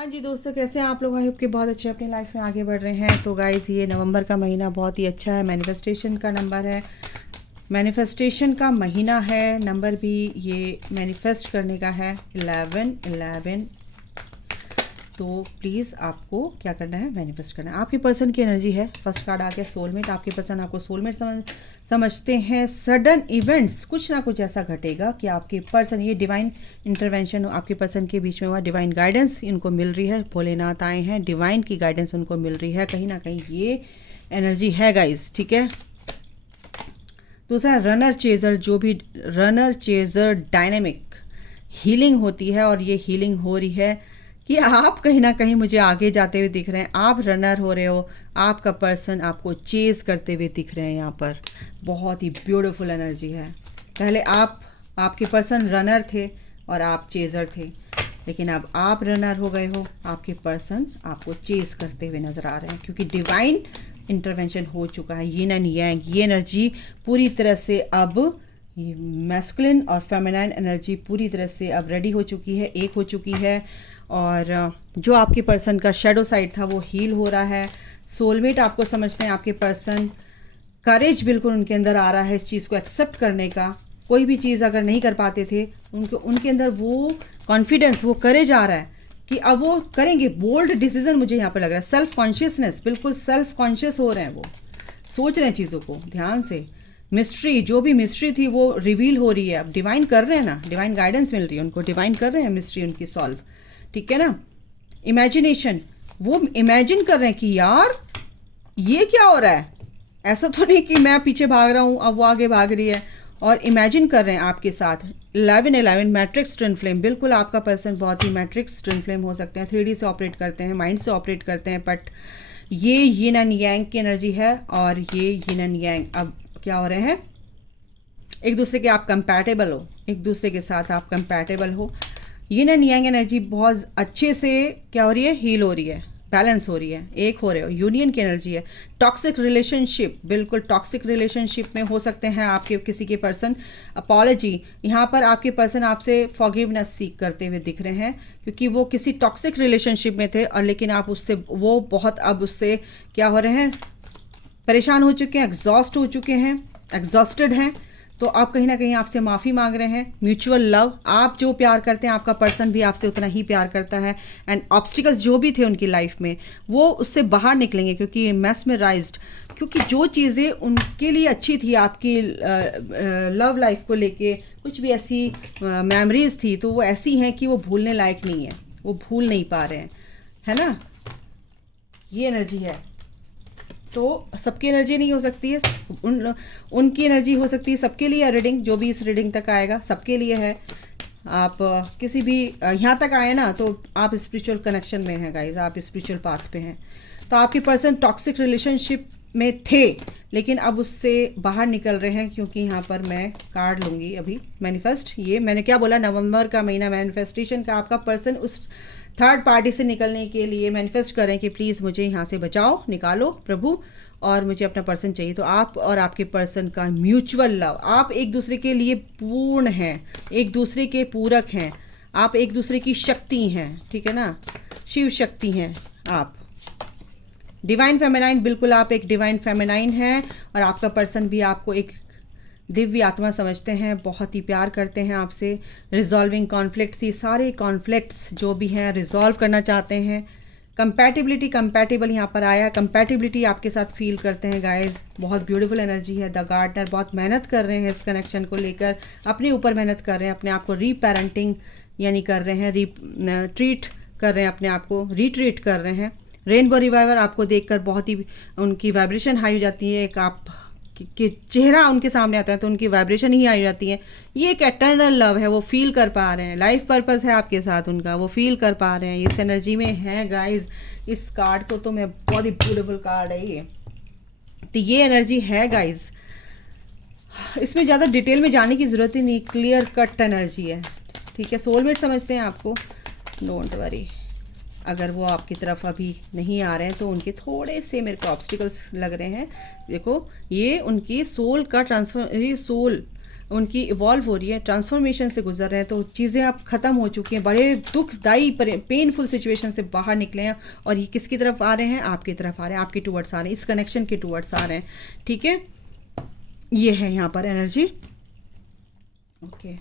हाँ जी दोस्तों, कैसे हैं आप लोग। आई होप कि बहुत अच्छे अपनी लाइफ में आगे बढ़ रहे हैं। तो गाइस, ये नवंबर का महीना बहुत ही अच्छा है। मैनिफेस्टेशन का नंबर है, मैनिफेस्टेशन का महीना है। नंबर भी ये मैनिफेस्ट करने का है 1111। तो प्लीज़ आपको क्या करना है, मैनिफेस्ट करना है। आपके पर्सन की एनर्जी है, फर्स्ट कार्ड आ गया सोलमेट। आपके पर्सन आपको सोलमेट समझते हैं। सडन इवेंट्स, कुछ ना कुछ ऐसा घटेगा कि आपके पर्सन, ये डिवाइन इंटरवेंशन आपके पर्सन के बीच में हुआ। डिवाइन गाइडेंस इनको मिल रही है, भोलेनाथ आए हैं, डिवाइन की गाइडेंस उनको मिल रही है। कहीं ना कहीं ये एनर्जी है गाइज, ठीक है। दूसरा, रनर चेजर, जो भी रनर चेजर डायनेमिक हीलिंग होती है, और ये हीलिंग हो रही है कि आप कहीं ना कहीं मुझे आगे जाते हुए दिख रहे हैं। आप रनर हो रहे हो, आपका पर्सन आपको चेज करते हुए दिख रहे हैं। यहाँ पर बहुत ही ब्यूटीफुल एनर्जी है। पहले आपके पर्सन रनर थे और आप चेजर थे, लेकिन अब आप रनर हो गए हो, आपके पर्सन आपको चेज करते हुए नज़र आ रहे हैं, क्योंकि डिवाइन इंटरवेंशन हो चुका है। यिन एंड यांग, ये एनर्जी पूरी तरह से अब मैस्कुलिन और फेमिनाइन एनर्जी पूरी तरह से अब रेडी हो चुकी है, एक हो चुकी है। और जो आपके पर्सन का शेडो साइड था वो हील हो रहा है। सोलमेट आपको समझते हैं आपके पर्सन। करेज बिल्कुल उनके अंदर आ रहा है इस चीज़ को एक्सेप्ट करने का। कोई भी चीज़ अगर नहीं कर पाते थे, उनके अंदर वो कॉन्फिडेंस, वो करेज आ रहा है कि अब वो करेंगे बोल्ड डिसीजन। मुझे यहाँ पर लग रहा है सेल्फ कॉन्शियसनेस, बिल्कुल सेल्फ कॉन्शियस हो रहे हैं। वो सोच रहे हैं चीज़ों को ध्यान से। मिस्ट्री, जो भी मिस्ट्री थी वो रिवील हो रही है। अब डिवाइन कर रहे हैं ना, डिवाइन गाइडेंस मिल रही है उनको, डिवाइन कर रहे हैं मिस्ट्री उनकी सॉल्व, ठीक है ना। इमेजिनेशन, वो इमेजिन कर रहे हैं कि यार ये क्या हो रहा है। ऐसा तो नहीं कि मैं पीछे भाग रहा हूँ, अब वो आगे भाग रही है। और इमेजिन कर रहे हैं आपके साथ 1111 मैट्रिक्स ट्विन फ्लेम। बिल्कुल आपका पर्सन बहुत ही मैट्रिक्स ट्विन फ्लेम हो सकते हैं। 3D से ऑपरेट करते हैं, माइंड से ऑपरेट करते हैं, बट ये यिन एंड यांग की एनर्जी है। और ये यिन एंड यांग अब क्या हो रहे हैं, एक दूसरे के आप कंपैटिबल हो, एक दूसरे के साथ आप कंपैटिबल हो। यिन एंड यांग एनर्जी बहुत अच्छे से क्या हो रही है, हील हो रही है, बैलेंस हो रही है, एक हो रहे हो। यूनियन की एनर्जी है। टॉक्सिक रिलेशनशिप, बिल्कुल टॉक्सिक रिलेशनशिप में हो सकते हैं आपके किसी के पर्सन। अपॉलॉजी, यहाँ पर आपके पर्सन आपसे फॉरगिवनेस सीख करते हुए दिख रहे हैं, क्योंकि वो किसी टॉक्सिक रिलेशनशिप में थे, और लेकिन आप उससे, वो बहुत अब उससे क्या हो रहे हैं, परेशान हो चुके हैं, एग्जॉस्ट हो चुके हैं, एग्जॉस्टेड हैं। तो आप कहीं ना कहीं आपसे माफ़ी मांग रहे हैं। म्यूचुअल लव, आप जो प्यार करते हैं आपका पर्सन भी आपसे उतना ही प्यार करता है। एंड ऑब्स्टिकल्स जो भी थे उनकी लाइफ में, वो उससे बाहर निकलेंगे, क्योंकि मैस्मराइज्ड, क्योंकि जो चीज़ें उनके लिए अच्छी थी आपकी लव लाइफ को लेके, कुछ भी ऐसी मेमोरीज थी, तो वो ऐसी हैं कि वो भूलने लायक नहीं है, वो भूल नहीं पा रहे हैं, है ना। ये एनर्जी है। तो सबकी एनर्जी नहीं हो सकती है, उनकी एनर्जी हो सकती है। सबके लिए रीडिंग, जो भी इस रीडिंग तक आएगा सबके लिए है। आप किसी भी यहाँ तक आए ना, तो आप स्पिरिचुअल कनेक्शन में हैं गाइज, आप स्पिरिचुअल पाथ पे हैं। तो आपके पर्सन टॉक्सिक रिलेशनशिप में थे, लेकिन अब उससे बाहर निकल रहे हैं, क्योंकि यहाँ पर मैं कार्ड लूँगी अभी मैनिफेस्ट। ये मैंने क्या बोला, नवंबर का महीना मैनिफेस्टेशन का। आपका पर्सन उस थर्ड पार्टी से निकलने के लिए मैनिफेस्ट करें कि प्लीज़ मुझे यहाँ से बचाओ, निकालो प्रभु, और मुझे अपना पर्सन चाहिए। तो आप और आपके पर्सन का म्यूचुअल लव, आप एक दूसरे के लिए पूर्ण हैं, एक दूसरे के पूरक हैं, आप एक दूसरे की शक्ति हैं, ठीक है ना, शिव शक्ति हैं आप। डिवाइन फेमिनाइन, बिल्कुल आप एक डिवाइन फेमिनाइन हैं, और आपका पर्सन भी आपको एक दिव्य आत्मा समझते हैं, बहुत ही प्यार करते हैं आपसे। रिजॉल्विंग कॉन्फ्लिक्ट्स, ये सारे कॉन्फ्लिक्ट्स जो भी हैं रिजॉल्व करना चाहते हैं। कंपैटिबिलिटी, कंपैटिबल यहाँ पर आया, कंपैटिबिलिटी आपके साथ फील करते हैं गाइस। बहुत ब्यूटीफुल एनर्जी है। द गार्डनर बहुत मेहनत कर रहे हैं इस कनेक्शन को लेकर, अपने ऊपर मेहनत कर रहे हैं, अपने आप को रीपेरेंटिंग यानी कर रहे हैं, ट्रीट कर रहे हैं, अपने आप को रीट्रीट कर रहे हैं। रेनबो रिवाइवर आपको देखकर बहुत ही उनकी वाइब्रेशन हाई हो जाती है। एक आप कि चेहरा उनके सामने आता है तो उनकी वाइब्रेशन ही आ जाती है। ये एक एटर्नल लव है, वो फील कर पा रहे हैं। लाइफ पर्पस है आपके साथ उनका, वो फील कर पा रहे हैं, इस एनर्जी में है गाइस। इस कार्ड को तो मैं, बहुत ही ब्यूटीफुल कार्ड है ये। तो ये एनर्जी है गाइस, इसमें ज़्यादा डिटेल में जाने की ज़रूरत ही नहीं, क्लियर कट एनर्जी है, ठीक है। सोलमेट समझते हैं आपको, डोंट वरी। अगर वो आपकी तरफ अभी नहीं आ रहे हैं तो उनके थोड़े से मेरे को ऑब्स्टिकल्स लग रहे हैं। देखो, ये उनकी सोल का ट्रांसफर, ये सोल उनकी इवॉल्व हो रही है, ट्रांसफॉर्मेशन से गुजर रहे हैं, तो चीज़ें अब ख़त्म हो चुकी हैं, बड़े दुखदाई पेनफुल सिचुएशन से बाहर निकले हैं और ये किसकी तरफ आ रहे हैं, आपकी तरफ आ रहे हैं, आपके टूवर्ड्स आ रहे हैं, इस कनेक्शन के टूवर्ड्स आ रहे हैं। ठीक है, ये है यहाँ पर एनर्जी। ओके,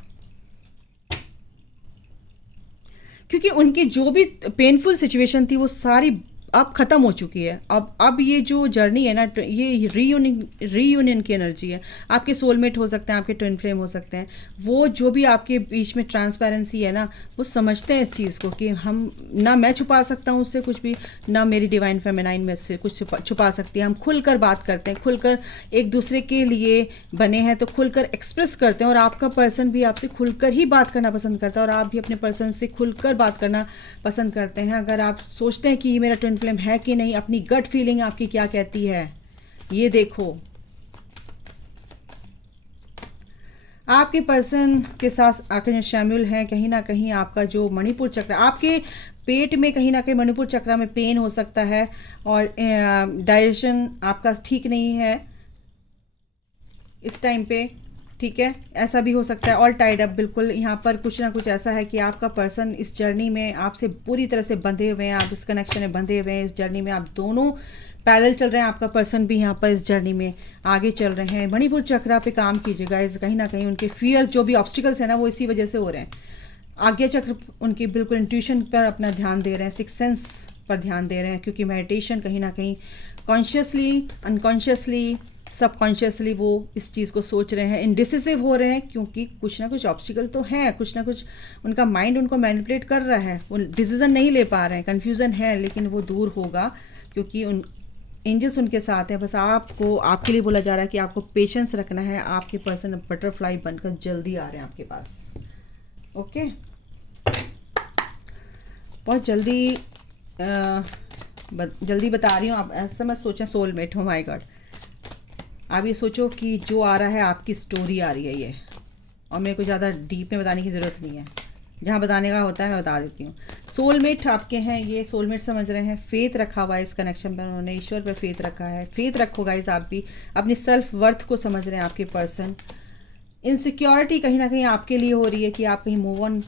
क्योंकि उनकी जो भी पेनफुल सिचुएशन थी वो सारी अब ख़त्म हो चुकी है। अब ये जो जर्नी है ना, ये रीयूनियन की एनर्जी है। आपके सोलमेट हो सकते हैं, आपके ट्विन फ्लेम हो सकते हैं, वो जो भी आपके बीच में ट्रांसपेरेंसी है ना, वो समझते हैं इस चीज़ को कि हम ना, मैं छुपा सकता हूँ उससे कुछ भी, ना मेरी डिवाइन फेमिनाइन में उससे कुछ छुपा सकती है। हम खुलकर बात करते हैं, खुलकर एक दूसरे के लिए बने हैं तो खुलकर एक्सप्रेस करते हैं, और आपका पर्सन भी आपसे खुलकर ही बात करना पसंद करता है और आप भी अपने पर्सन से खुलकर बात करना पसंद करते हैं। अगर आप सोचते हैं कि ये मेरा ट्विन फ्लेम है कि नहीं, अपनी गट फीलिंग आपकी क्या कहती है, ये देखो। आपके पर्सन के साथ आकर शामिल हैं, कहीं ना कहीं आपका जो मणिपुर चक्र, आपके पेट में कहीं ना कहीं मणिपुर चक्र में पेन हो सकता है और डाइजेशन आपका ठीक नहीं है इस टाइम पे। ठीक है, ऐसा भी हो सकता है। ऑल टाइड अप, बिल्कुल यहाँ पर कुछ ना कुछ ऐसा है कि आपका पर्सन इस जर्नी में आपसे पूरी तरह से बंधे हुए हैं, आप इस कनेक्शन में बंधे हुए हैं, इस जर्नी में आप दोनों पैरेलल चल रहे हैं। आपका पर्सन भी यहाँ पर इस जर्नी में आगे चल रहे हैं। मणिपुर चक्र पे काम कीजिएगा, कहीं ना कहीं उनके फियर, जो भी ऑब्स्टिकल्स है ना, वो इसी वजह से हो रहे हैं। आज्ञा चक्र उनकी बिल्कुल इंट्यूशन पर अपना ध्यान दे रहे हैं, सिक्स सेंस पर ध्यान दे रहे हैं, क्योंकि मेडिटेशन कहीं ना कहीं कॉन्शियसली, अनकॉन्शियसली, सबकॉन्शियसली वो इस चीज़ को सोच रहे हैं। इनडिसिसिव हो रहे हैं क्योंकि कुछ ना कुछ ऑब्स्टिकल तो है, कुछ ना कुछ उनका माइंड उनको मैनिपुलेट कर रहा है, वो डिसीजन नहीं ले पा रहे हैं, कन्फ्यूज़न है, लेकिन वो दूर होगा क्योंकि उन एंजल्स उनके साथ हैं। बस आपको, आपके लिए बोला जा रहा है कि आपको पेशेंस रखना है। आपके पर्सन बटरफ्लाई बनकर जल्दी आ रहे हैं आपके पास। ओके, बहुत जल्दी जल्दी बता रही हूँ। आप ऐसा मत सोचें सोलमेट हो, माय गॉड। आप ये सोचो कि जो आ रहा है आपकी स्टोरी आ रही है ये, और मेरे को ज़्यादा डीप में बताने की ज़रूरत नहीं है, जहाँ बताने का होता है मैं बता देती हूँ। सोलमेट आपके हैं, ये सोलमेट समझ रहे हैं, फेथ रखा हुआ है इस कनेक्शन पर, उन्होंने ईश्वर पर फेथ रखा है। फेथ रखो गाइस, आप भी अपनी सेल्फ वर्थ को समझ रहे हैं। आपके पर्सन इनसिक्योरिटी कहीं ना कहीं आपके लिए हो रही है कि आप कहीं मूव ऑन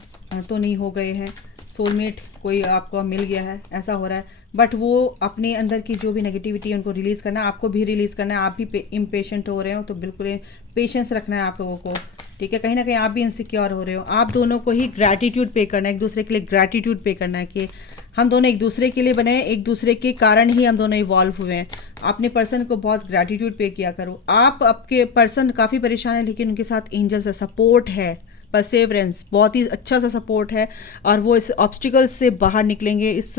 तो नहीं हो गए हैं, सोलमेट कोई आपको मिल गया है, ऐसा हो रहा है। बट वो अपने अंदर की जो भी नेगेटिविटी है उनको रिलीज़ करना है, आपको भी रिलीज़ करना है। आप भी इम्पेशेंट हो रहे हो तो बिल्कुल पेशेंस रखना है आप लोगों को। ठीक है, कहीं ना कहीं आप भी इनसिक्योर हो रहे हो। आप दोनों को ही ग्रैटिट्यूड पे करना है, एक दूसरे के लिए ग्रैटिट्यूड पे करना है कि हम दोनों एक दूसरे के लिए बने हैं, एक दूसरे के कारण ही हम दोनों इवॉल्व हुए हैं। अपने पर्सन को बहुत ग्रैटिट्यूड पे किया करो। आप, आपके पर्सन काफ़ी परेशान है, लेकिन उनके साथ एंजल्स है, सपोर्ट है, परसेवरेंस, बहुत ही अच्छा सा सपोर्ट है, और वो इस ऑब्स्टिकल्स से बाहर निकलेंगे। इस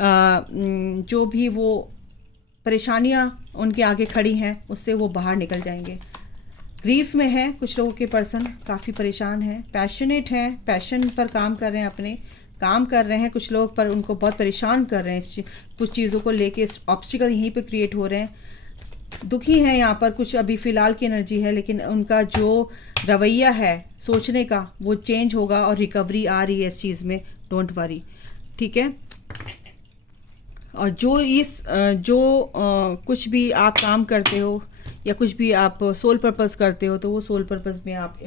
जो भी वो परेशानियां उनके आगे खड़ी हैं उससे वो बाहर निकल जाएंगे। ग्रीफ में है कुछ लोगों के पर्सन, काफ़ी परेशान है, पैशनेट हैं, पैशन पर काम कर रहे हैं, अपने काम कर रहे हैं कुछ लोग, पर उनको बहुत परेशान कर रहे हैं कुछ चीज़ों को लेके। ऑब्स्टिकल यहीं पे क्रिएट हो रहे हैं, दुखी हैं यहाँ पर, कुछ अभी फ़िलहाल की एनर्जी है, लेकिन उनका जो रवैया है सोचने का वो चेंज होगा और रिकवरी आ रही है इस चीज़ में, डोंट वरी। ठीक है, और जो कुछ भी आप काम करते हो या कुछ भी आप सोल पर्पस करते हो, तो वो सोल पर्पस में आप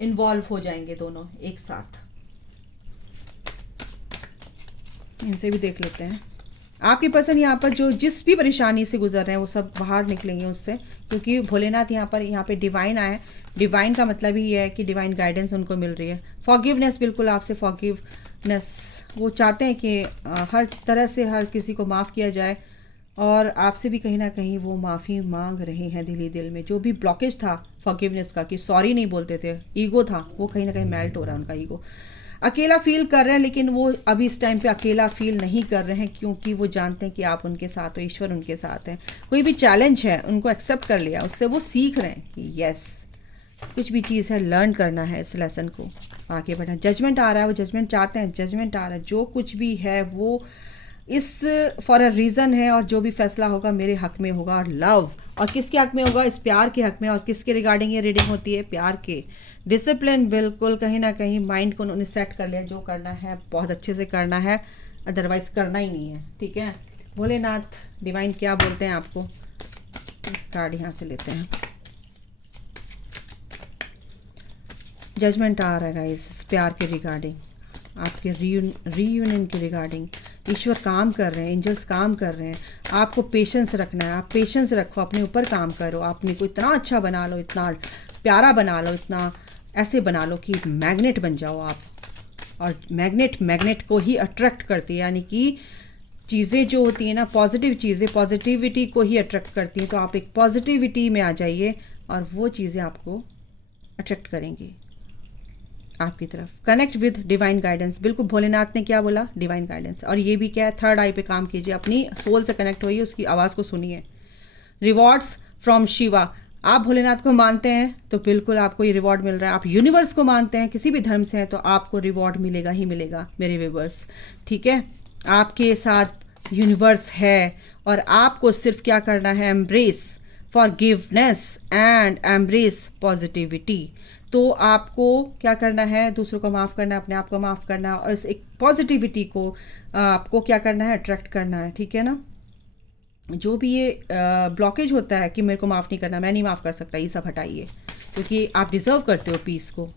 इन्वॉल्व हो जाएंगे दोनों एक साथ। इनसे भी देख लेते हैं। आपके पर्सन यहाँ पर जो जिस भी परेशानी से गुजर रहे हैं वो सब बाहर निकलेंगे उससे, क्योंकि भोलेनाथ यहाँ पे डिवाइन आए। डिवाइन का मतलब ही है कि डिवाइन गाइडेंस उनको मिल रही है। फॉरगिवनेस, बिल्कुल आपसे फॉरगिवनेस वो चाहते हैं कि हर तरह से हर किसी को माफ़ किया जाए, और आपसे भी कहीं ना कहीं वो माफ़ी मांग रहे हैं दिल ही दिल में। जो भी ब्लॉकेज था फॉरगिवनेस का कि सॉरी नहीं बोलते थे, ईगो था, वो कहीं ना कहीं मेल्ट हो रहा है उनका ईगो। अकेला फील कर रहे हैं, लेकिन वो अभी इस टाइम पे अकेला फील नहीं कर रहे हैं, क्योंकि वो जानते हैं कि आप उनके साथ हो, ईश्वर उनके साथ है। कोई भी चैलेंज है उनको एक्सेप्ट कर लिया, उससे वो सीख रहे हैं कि यस कुछ भी चीज़ है, लर्न करना है इस लेसन को, आगे बढ़ना। जजमेंट आ रहा है, वो जजमेंट चाहते हैं, जजमेंट आ रहा है, जो कुछ भी है वो इस फॉर अ रीज़न है, और जो भी फैसला होगा मेरे हक में होगा। और लव, और किसके हक में होगा, इस प्यार के हक में। और किसके रिगार्डिंग ये रीडिंग होती है, प्यार के। डिसिप्लिन, बिल्कुल कहीं ना कहीं माइंड को उन्होंने सेट कर लिया, जो करना है बहुत अच्छे से करना है, अदरवाइज करना ही नहीं है। ठीक है, भोलेनाथ डिवाइन क्या बोलते हैं आपको, कार्ड यहाँ से लेते हैं। जजमेंट आ रहा है गाइस इस प्यार के रिगार्डिंग, आपके रीयूनियन के रिगार्डिंग। ईश्वर काम कर रहे हैं, एंजल्स काम कर रहे हैं। आपको पेशेंस रखना है, आप पेशेंस रखो, अपने ऊपर काम करो, अपने को इतना अच्छा बना लो, इतना प्यारा बना लो, इतना ऐसे बना लो कि मैग्नेट बन जाओ आप। और मैग्नेट को ही अट्रैक्ट करती है, यानी कि चीज़ें जो होती हैं ना, पॉजिटिव चीज़ें पॉजिटिविटी को ही अट्रैक्ट करती हैं। तो आप एक पॉजिटिविटी में आ जाइए और वो चीज़ें आपको अट्रैक्ट करेंगी आपकी तरफ। कनेक्ट विद डिवाइन गाइडेंस, बिल्कुल भोलेनाथ ने क्या बोला, डिवाइन गाइडेंस। और ये भी क्या है, थर्ड आई पे काम कीजिए, अपनी सोल से कनेक्ट होइए, उसकी आवाज़ को सुनिए। रिवॉर्ड्स फ्रॉम शिवा, आप भोलेनाथ को मानते हैं तो बिल्कुल आपको ये रिवॉर्ड मिल रहा है। आप यूनिवर्स को मानते हैं, किसी भी धर्म से हैं, तो आपको रिवॉर्ड मिलेगा ही मिलेगा मेरे व्यूअर्स, ठीक है। आपके साथ यूनिवर्स है और आपको सिर्फ क्या करना है, embrace forgiveness and embrace positivity. तो आपको क्या करना है, दूसरों को माफ़ करना, अपने आप को माफ़ करना और इस एक पॉजिटिविटी को आपको क्या करना है, अट्रैक्ट करना है, ठीक है ना। जो भी ये ब्लॉकेज होता है कि मेरे को माफ़ नहीं करना, मैं नहीं माफ़ कर सकता, ये सब हटाइए, क्योंकि आप डिज़र्व करते हो पीस को।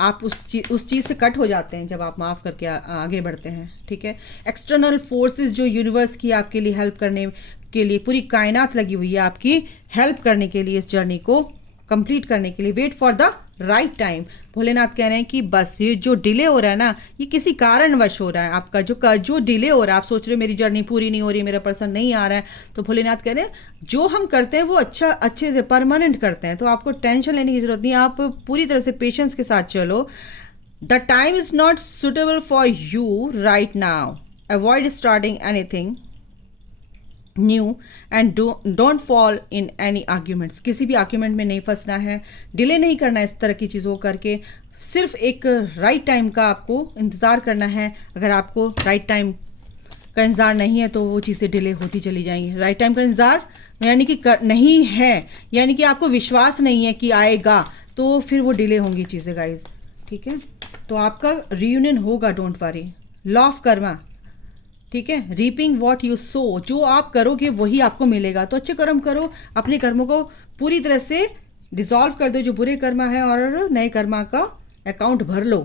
आप उस चीज़ से कट हो जाते हैं जब आप माफ़ करके आगे बढ़ते हैं, ठीक है। एक्सटर्नल फोर्सेस जो यूनिवर्स की आपके लिए हेल्प करने के लिए, पूरी कायनात लगी हुई है आपकी हेल्प करने के लिए, इस जर्नी को कंप्लीट करने के लिए। Wait for the right time, Bholenath कह रहे हैं कि बस ये जो डिले हो रहा है ना, ये किसी कारणवश हो रहा है आपका। जो डिले हो रहा है, आप सोच रहे हो मेरी जर्नी पूरी नहीं हो रही, मेरा पर्सन नहीं आ रहा है, तो भोलेनाथ कह रहे हैं जो हम करते हैं वो अच्छे से परमानेंट करते हैं, तो आपको टेंशन लेने की जरूरत नहीं है। आप पूरी तरह से पेशेंस के साथ चलो। The time is not suitable for you right now, avoid starting anything new and don't fall in any arguments, किसी भी आर्ग्यूमेंट में नहीं फंसना है, डिले नहीं करना है इस तरह की चीज़ों को करके। सिर्फ एक राइट टाइम का आपको इंतज़ार करना है। अगर आपको राइट टाइम का इंतज़ार नहीं है तो वो चीज़ें डिले होती चली जाएंगी। राइट टाइम का इंतज़ार यानी कि नहीं है, यानी कि आपको विश्वास नहीं है कि आएगा, तो फिर वो डिले होंगी चीज़ें गाइज, ठीक है। तो आपका रीयूनियन होगा, don't worry. Law of Karma, ठीक है, रीपिंग वॉट यू सो, जो आप करोगे वही आपको मिलेगा। तो अच्छे कर्म करो, अपने कर्मों को पूरी तरह से डिसॉल्व कर दो, जो बुरे कर्मा है, और नए कर्मा का अकाउंट भर लो।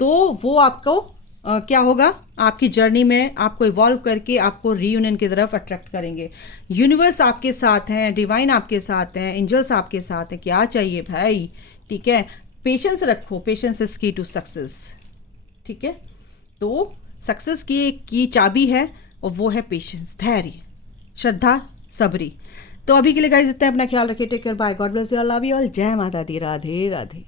तो वो आपको क्या होगा, आपकी जर्नी में आपको इवॉल्व करके आपको रीयूनियन की तरफ अट्रैक्ट करेंगे। यूनिवर्स आपके साथ हैं, डिवाइन आपके साथ हैं, एंजल्स आपके साथ हैं, क्या चाहिए भाई, ठीक है। पेशेंस रखो, पेशेंस इज की टू सक्सेस, ठीक है। तो सक्सेस की चाबी है और वो है पेशेंस, धैर्य, श्रद्धा, सबरी। तो अभी के लिए गाइस इतना, अपना ख्याल रखिए, take care, bye, God bless you all, love you all, जय माता दी, राधे राधे।